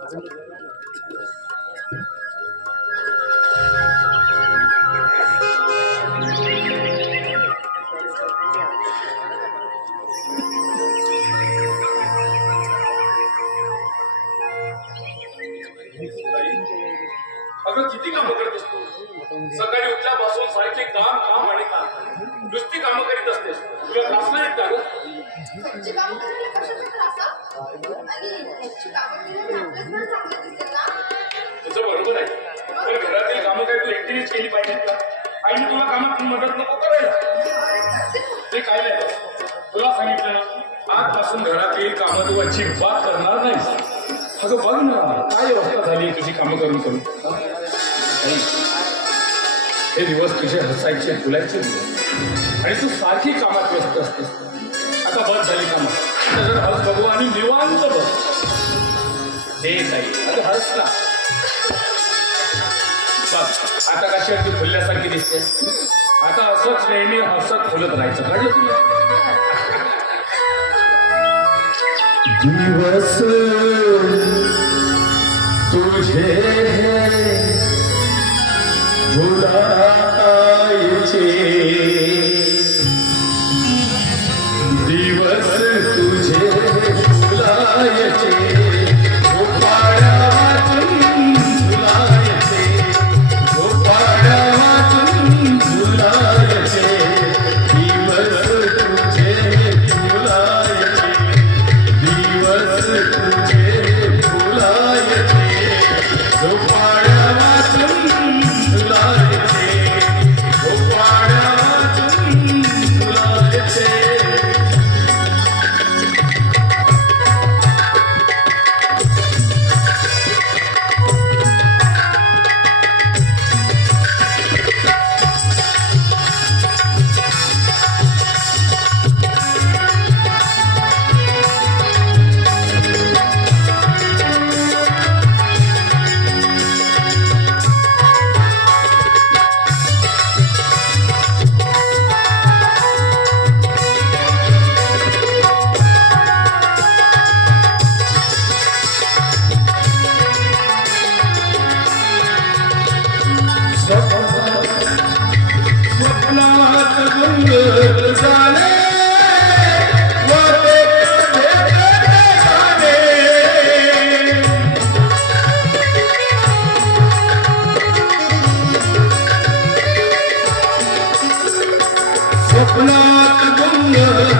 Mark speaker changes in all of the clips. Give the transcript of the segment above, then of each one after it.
Speaker 1: अगं सकाळी उठल्यापासून सारखे काम काम आणि काम. नुसती कामं करीत असतेस. तुला त्रास नाही का?
Speaker 2: आणि
Speaker 1: तुझं बरोबर आहे. पण घरातील कामं काय तू एकटीनेच केली पाहिजेत का? आईने तुला कामात मदत नको करायला. ते काय नाही. तुला सांगितलं आजपासून घरातील कामं तू अजिबात करणार नाहीस. अगं बघ ना काय अवस्था झाली तुझी कामं करून करून. हे दिवस तुझे हसायचे फुलायचे दिवस. आणि तू सारखी कामात व्यस्त असतेस. आता बस झाली कामात. आता जर हस बघू आणि निवांत बस. हे नाही अगं हस ना बस आता कशी अगदी फुलल्यासारखी दिसते आता असंच नेहमी हसत फुलत राहायचं. कळलं तुला?
Speaker 3: दिवस तुझे Judah. गुंग झाले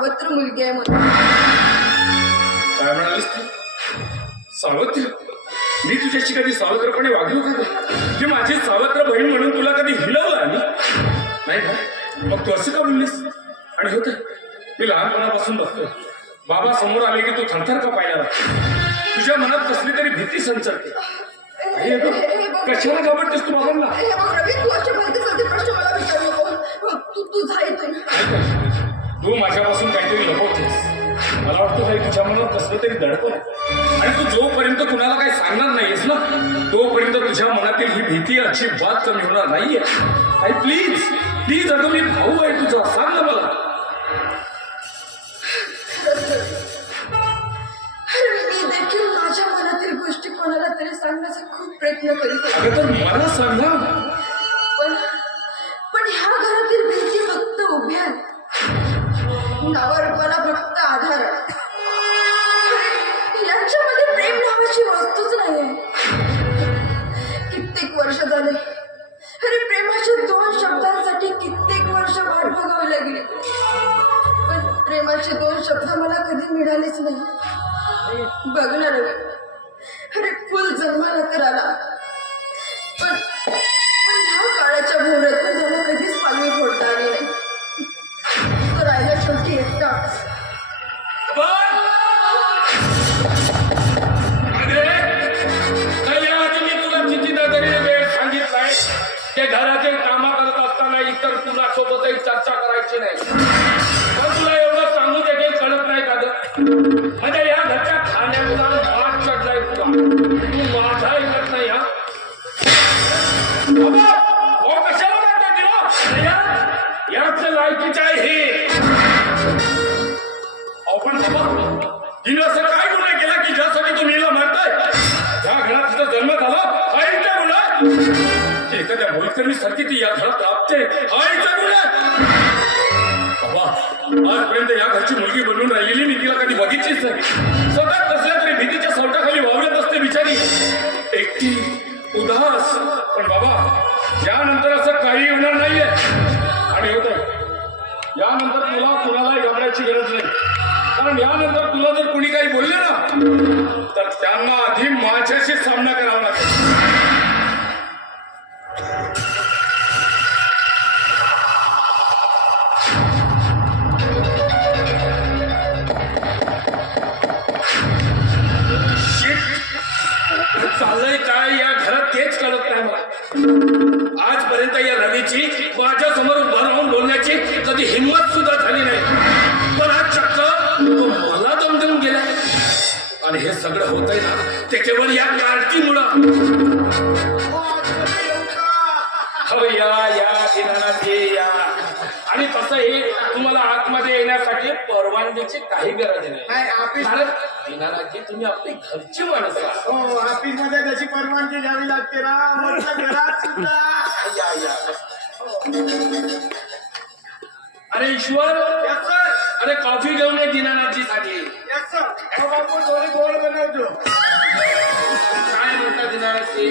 Speaker 1: सावत्र मुलगी आहे म्हणून.
Speaker 3: काय म्हणालीस तू? सावत्र? मी तुझ्याशी कधी सावत्रपणे वागलो का? की माझी सावत्र बहीण म्हणून तुला कधी हिलवलं आम्ही नाही का? मग तू असं का बोललीस? आणि होत मी लहानपणापासून बघतो. बाबा समोर आले की तू थरथर का पाहिला तुझ्या मनात कसली तरी भीती संचरते कशाला घाबरतेस तू बाबांना?
Speaker 1: तू असे भलते तू
Speaker 3: माझ्यापासून काहीतरी लपवतेस मला वाटतं काही तुझ्या मनात कसलं तरी दडपण. आणि तू जोपर्यंत कुणाला काही सांगणार नाहीयेस ना तोपर्यंत तुझ्या मनातील ही भीती अजिबात कमी होणार नाहीये. आई प्लीज प्लीज अगं मी भाऊ आहे तुझा. सांग ना मला.
Speaker 1: माझ्या मनातील गोष्टी कोणाला तरी सांगण्याचा खूप प्रयत्न करीत.
Speaker 3: अगं तर मला सांग ना.
Speaker 1: मिळालेच नाही. बघ बघणार अरे फुल जन्माला तर आला
Speaker 3: याच लायकीचं आहे हे अहो, पण बाबा तिने असं काय गुन्हा केला की ज्यासाठी तुम्ही हिला मारताय ज्या घरात तिचा जन्म झाला आईचा गुन्हा एखाद्या मोलकर्णी सारखी ती या घरात राबते आईचा गुन्हा बाबा आजपर्यंत या घरची मुलगी बनवून राहिलेली मी तिला कधी बघितलीच नाही सतत कसल्या तरी भीतीच्या सावटाखाली वावरत असते बिचारी एकटी उदास पण बाबा यानंतर असं काही होणार नाहीये. आणि होत यानंतर तुला कुणालाही घाबरायची गरज नाही. कारण यानंतर तुला जर कुणी काही बोलले ना तर त्यांना आधी माझ्याशी सामना करावा लागेल. चाललंय काय या घरात तेच कळत नाही मला. आजपर्यंत या रवीची माझ्यासमोर उभा राहून बोलण्याची कधी हिंमत सुद्धा झाली नाही. पण आज चक्क तो मला दम देऊन गेला आणि हे सगळं होतंय ना ते केवळ या कार्टीमुळं. हो या या ये या. आणि तसं हे तुम्हाला आतमध्ये येण्यासाठी परवानगीची काही गरज नाही. दिनानाथजी तुम्ही आपली घरची माणसं
Speaker 4: ऑफिसमध्ये त्याची परवानगी घ्यावी लागते ना म्हटलं घरात सुद्धा.
Speaker 3: या या अरे ईश्वर
Speaker 4: Yes, sir.
Speaker 3: अरे कॉफी घेऊन ये दिनानाथजी साठी.
Speaker 4: Yes, sir. हो बापू थोडी गोड बनवतो.
Speaker 3: काय म्हणता दिनानाथजी?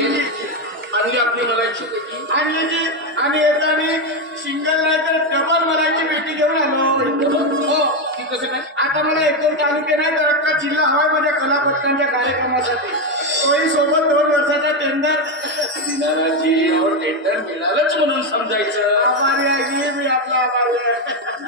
Speaker 3: आणली आपली मलायची पेटी
Speaker 4: आणि याची आणि येताना सिंगल नाही तर डबल मराठी पेटी घेऊन आलो. हो.
Speaker 3: कसं काय
Speaker 4: आता मला एक दोन तालुके नाही तर अख्खा जिल्हा हवाय माझ्या कलापथकांच्या कार्यक्रमासाठी. तोही सोबत दोन वर्षाचा टेंडर
Speaker 3: टेंडर मिळालंच म्हणून समजायचं.
Speaker 4: आभारी आहे मी आपला आभारी आहे.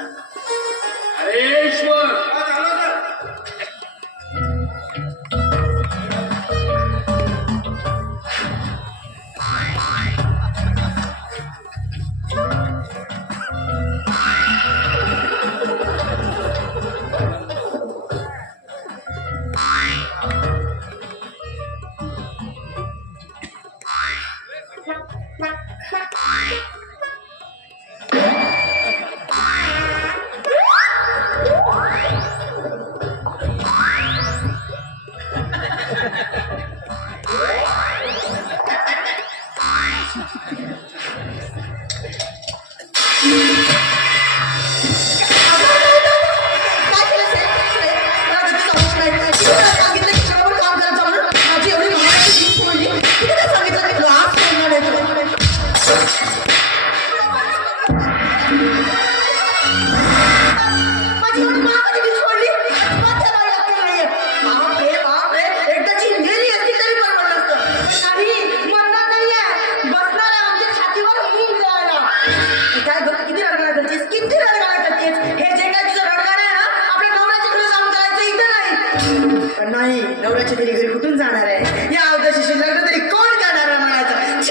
Speaker 5: पण नाही नवऱ्याची तरी घरी कुठून जाणार आहे? या अवधाशी लग्न तरी कोण जाणार म्हणायचं?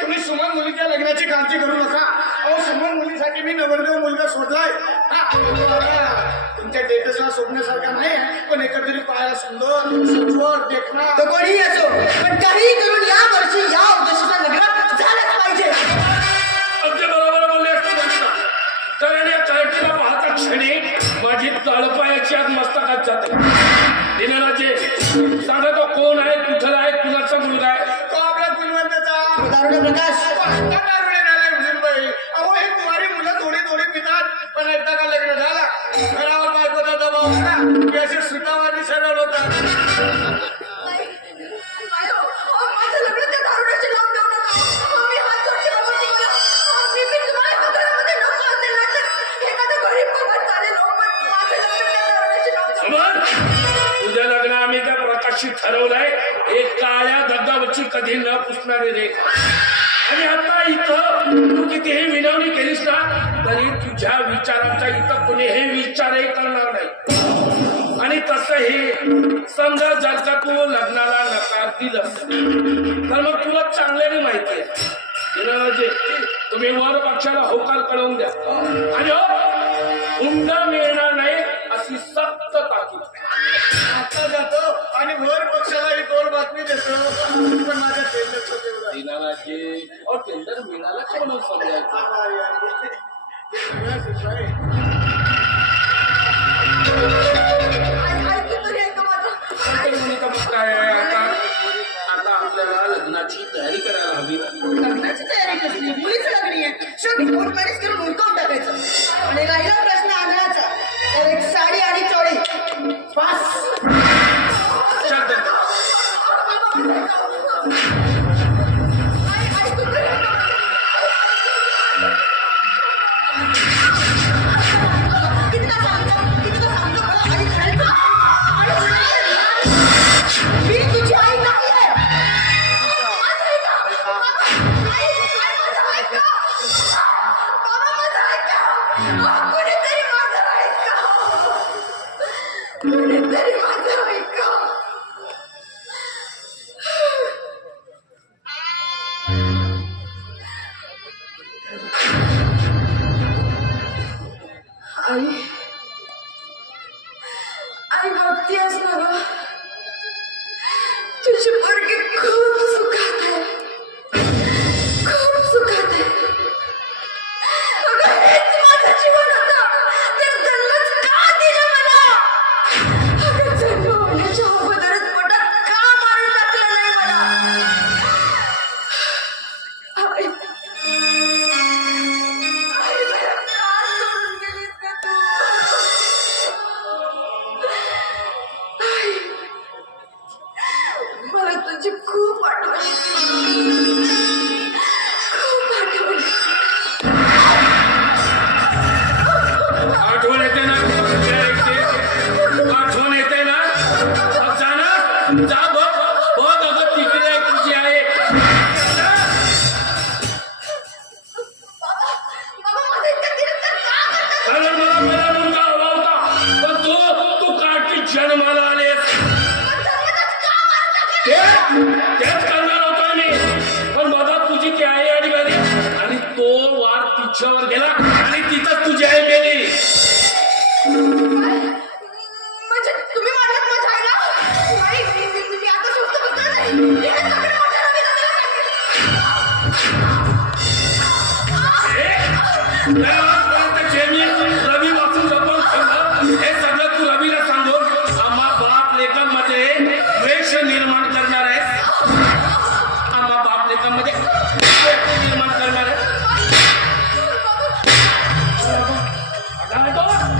Speaker 4: तुम्ही सुमन मुलीच्या लग्नाची काळजी करू नका. अहो सुमन मुलीसाठी मी नवरदेव मुलगा शोधलाय. तुमच्या डेटसला शोधण्यासारखा नाही पण एकंदरीत पाहायला सुंदर
Speaker 5: देखणार कोणीही असो पण काही करून या
Speaker 3: देवस्थानात जाते. दिलेला जे सांगा तो हो, कोण आहे कुठं आहे कुणाचा मुलगा आहे?
Speaker 4: तो आपला कुलवंताचा
Speaker 5: प्रकाश.
Speaker 4: पण तुझ्या लग्न
Speaker 3: आम्ही त्या प्रकाशित ठरवलंय. एक काळ्या दगावची कधी न पुसणारी रेखा. आणि आता इथं तू कितीही विनवणी केलीस ना तरी तुझ्या विचारांचा इथं कोणी हे विचारही करणार नाही. आणि तसंही समजा जर तू लग्नाला नकार दिलं तर मग तुला चांगल्याने माहिती आहे. तुम्ही वर पक्षाला होकार कळवून द्या. आणि हो, उंडा मिळणार Very much.